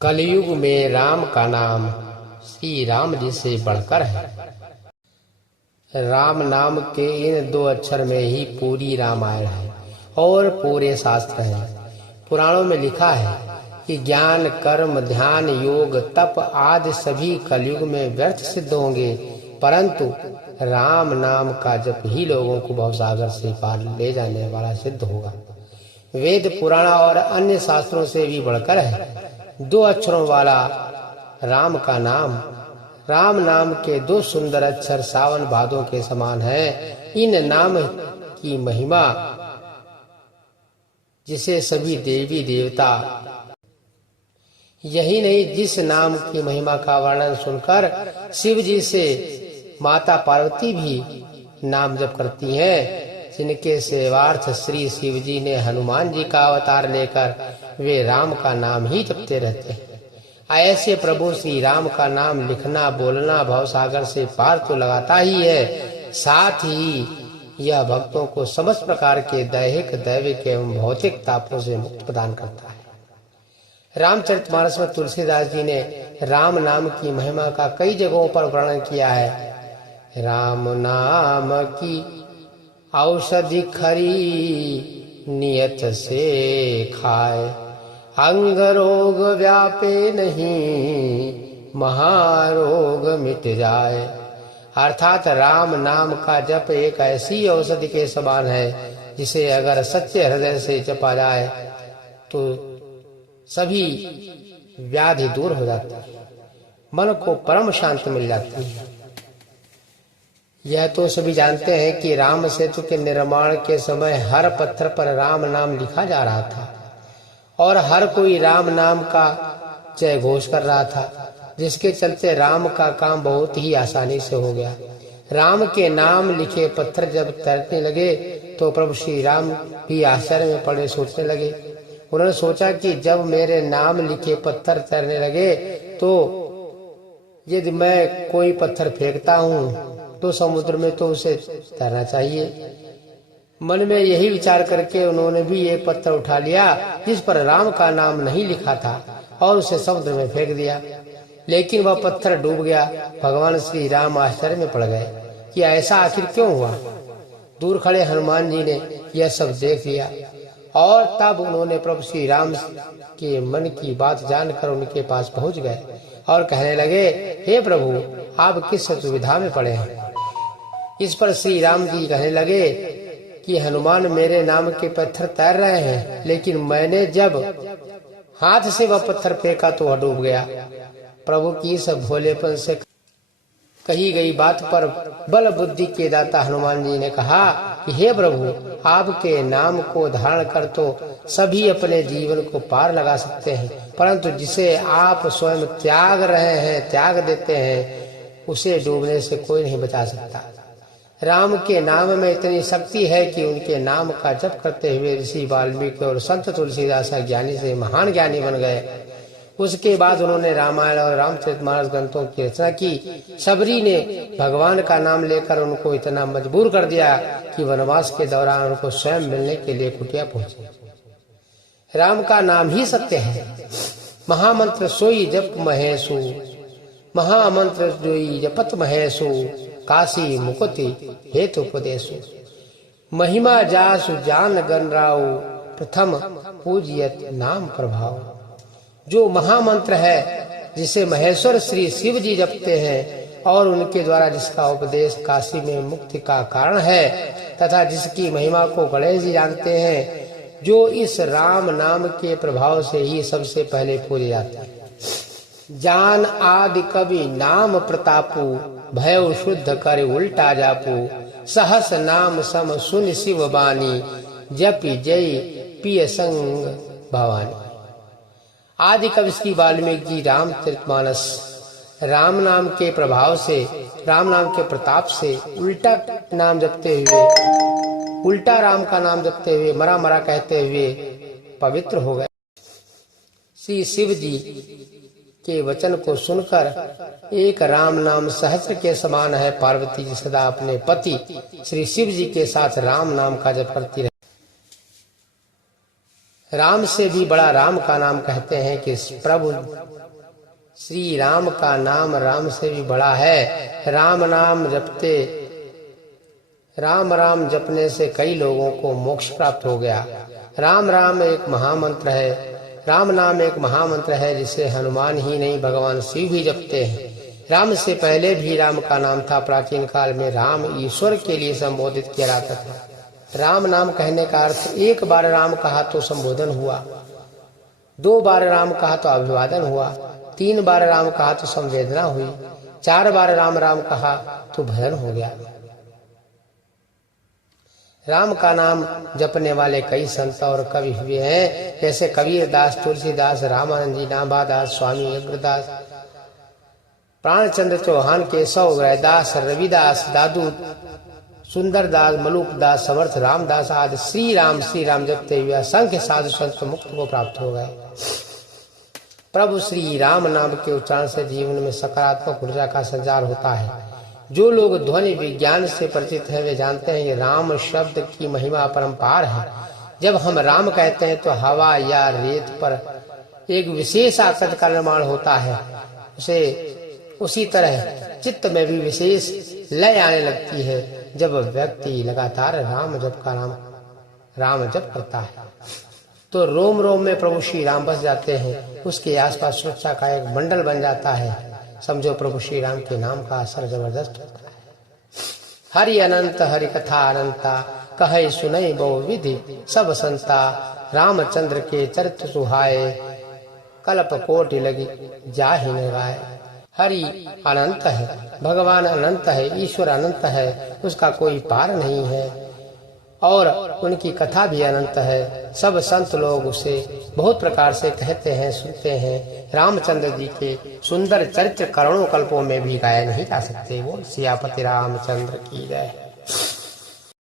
कलयुग में राम का नाम श्री राम जी से बढ़कर है। राम नाम के इन 2 अक्षर में ही पूरी रामायण है और पूरे शास्त्र हैं। पुराणों में लिखा है कि ज्ञान, कर्म, ध्यान, योग, तप आदि सभी कलयुग में व्यर्थ सिद्ध होंगे, परंतु राम नाम का जप ही लोगों को भवसागर से पार ले जाने वाला सिद्ध होगा। वेद, पुराण और अन्य शास्त्रों से भी बढ़कर है। 2 अक्षरों वाला राम का नाम, राम नाम के 2 सुंदर अक्षर सावन भादों के समान हैं। इन नाम की महिमा जिसे सभी देवी देवता, यही नहीं, जिस नाम की महिमा का वर्णन सुनकर शिव जी से माता पार्वती भी नाम जप करती हैं, जिनके सेवार्थ श्री शिव जी ने हनुमान जी का अवतार लेकर वे राम का नाम ही जपते रहते हैं। ऐसे प्रभु श्री राम का नाम लिखना, बोलना भवसागर से पार तो लगाता ही है, साथ ही यह भक्तों को समस्त प्रकार के दैहिक, दैविक एवं भौतिक तापों से मुक्त प्रदान करता है। रामचरितमानस में तुलसीदास जी ने राम नाम की महिमा का कई जगहों पर वर्णन किया है। राम नाम की औषधि खरी नियत से खाए, अंग रोग व्यापे नहीं, महारोग मिट जाए। अर्थात राम नाम का जप एक ऐसी औषधि के समान है जिसे अगर सच्चे हृदय से जपा जाए तो सभी व्याधि दूर हो जाती है, मन को परम शांति मिल जाती है। यह तो सभी जानते हैं कि राम सेतु के निर्माण के समय हर पत्थर पर राम नाम लिखा जा रहा था और हर कोई राम नाम का जय घोष कर रहा था, जिसके चलते राम का काम बहुत ही आसानी से हो गया। राम के नाम लिखे पत्थर जब तैरने लगे तो प्रभु श्री राम भी आश्चर्य में पड़े, सोचने लगे। उन्होंने सोचा कि जब मेरे नाम लिखे पत्थर तैरने लगे तो यदि मैं कोई पत्थर फेंकता हूँ तो समुद्र में तो उसे तैरना चाहिए। मन में यही विचार करके उन्होंने भी एक पत्थर उठा लिया जिस पर राम का नाम नहीं लिखा था और उसे समुद्र में फेंक दिया, लेकिन वह पत्थर डूब गया। भगवान श्री राम आश्चर्य में पड़ गए कि ऐसा आखिर क्यों हुआ। दूर खड़े हनुमान जी ने यह सब देख लिया और तब उन्होंने प्रभु श्री राम के मन की बात जानकर उनके पास पहुंच गए और कहने लगे, हे प्रभु, आप किस दुविधा में पड़े हैं। इस पर श्री राम जी कहने लगे कि हनुमान, मेरे नाम के पत्थर तैर रहे हैं, लेकिन मैंने जब हाथ से वह पत्थर फेंका तो वह डूब गया। प्रभु की सब भोलेपन से कही गई बात पर बल बुद्धि के दाता हनुमान जी ने कहा कि हे प्रभु, आपके नाम को धारण कर तो सभी अपने जीवन को पार लगा सकते हैं, परंतु जिसे आप स्वयं त्याग रहे हैं, त्याग देते हैं, उसे डूबने से कोई नहीं बचा सकता। राम के नाम में इतनी शक्ति है कि उनके नाम का जप करते हुए ऋषि वाल्मीकि और संत तुलसीदास ज्ञानी से महान ज्ञानी बन गए। उसके बाद उन्होंने रामायण और रामचरितमानस ग्रंथों की रचना की। सबरी ने भगवान का नाम लेकर उनको इतना मजबूर कर दिया कि वनवास के दौरान उनको स्वयं मिलने के लिए कुटिया पहुंचे। राम का नाम ही सत्य है। महामंत्र सोई जप महेशु, महामंत्र जोई जपत महेशु, काशी मुकुति हेतु उपदेशु। महिमा जासु जान गणराउ, प्रथम पूजियत नाम प्रभाव। जो महामंत्र है जिसे महेश्वर श्री शिव जी जपते हैं और उनके द्वारा जिसका उपदेश काशी में मुक्ति का कारण है तथा जिसकी महिमा को गणेश जी जानते हैं, जो इस राम नाम के प्रभाव से ही सबसे पहले पूजे जाते हैं। जान आदि कवि नाम प्रतापु, भय शुद्ध कर उल्टा जापू, सहस नाम सम सुन शिव बानी, जपि जय पिय संग भवानी। आदि कवि श्री वाल्मीकि जी रामचरितमानस राम नाम के प्रभाव से, राम नाम के प्रताप से उल्टा नाम जपते हुए, उल्टा राम का नाम जपते हुए, मरा मरा कहते हुए पवित्र हो गए। श्री शिव जी के वचन को सुनकर एक राम नाम सहस्त्र के समान है। पार्वती जी सदा अपने पति श्री शिव जी के साथ राम नाम का जप करती रहे। राम से भी बड़ा राम का नाम कहते हैं कि प्रभु श्री राम का नाम राम से भी बड़ा है। राम राम जपने से कई लोगों को मोक्ष प्राप्त हो गया। राम राम एक महामंत्र है। राम नाम एक महामंत्र है जिसे हनुमान ही नहीं भगवान शिव भी जपते हैं। राम से पहले भी राम का नाम था। प्राचीन काल में राम ईश्वर के लिए संबोधित किया जाता था। राम नाम कहने का अर्थ एक बार राम कहा तो संबोधन हुआ, 2 बार राम कहा तो अभिवादन हुआ, 3 बार राम कहा तो संवेदना हुई, 4 बार राम राम कहा तो भजन हो गया। राम का नाम जपने वाले कई संत और कवि हुए हैं, जैसे कबीर दास, तुलसीदास, रामानंद जी, नाभादास, स्वामी अग्रदास, प्राणचंद्र चौहान, केशव रैदास, रविदास, दादू सुंदरदास, मलुकदास, समर्थ रामदास आदि श्री राम जपते हुए असंख्य साधु संत मुक्त को प्राप्त हो गए। प्रभु श्री राम नाम के उच्चारण से जीवन में सकारात्मक ऊर्जा का संचार होता है। जो लोग ध्वनि विज्ञान से परिचित हैं वे जानते हैं कि राम शब्द की महिमा अपरंपार है। जब हम राम कहते हैं तो हवा या रेत पर एक विशेष आकृति का निर्माण होता है। उसी तरह चित्त में भी विशेष लय आने लगती है जब व्यक्ति लगातार राम जप करता है तो रोम रोम में प्रभु श्री राम बस जाते हैं। उसके आसपास सुरक्षा का एक मंडल बन जाता है। समझो प्रभु श्री राम के नाम का असर जबरदस्त होता है। हरि अनंत हरि कथा अनंता, कहे सुनई बहु विधि सब संता। रामचंद्र के चरित्र सुहाए, कल्प कोटि लगी जाहि न गाए। हरि अनंत है, भगवान अनंत है, ईश्वर अनंत है, उसका कोई पार नहीं है और उनकी कथा भी अनंत है। सब संत लोग उसे बहुत प्रकार से कहते हैं, सुनते हैं। रामचंद्र जी के सुंदर चरित्र करोड़ों कल्पों में भी गाए नहीं जा सकते। वो सियापति रामचंद्र की जय।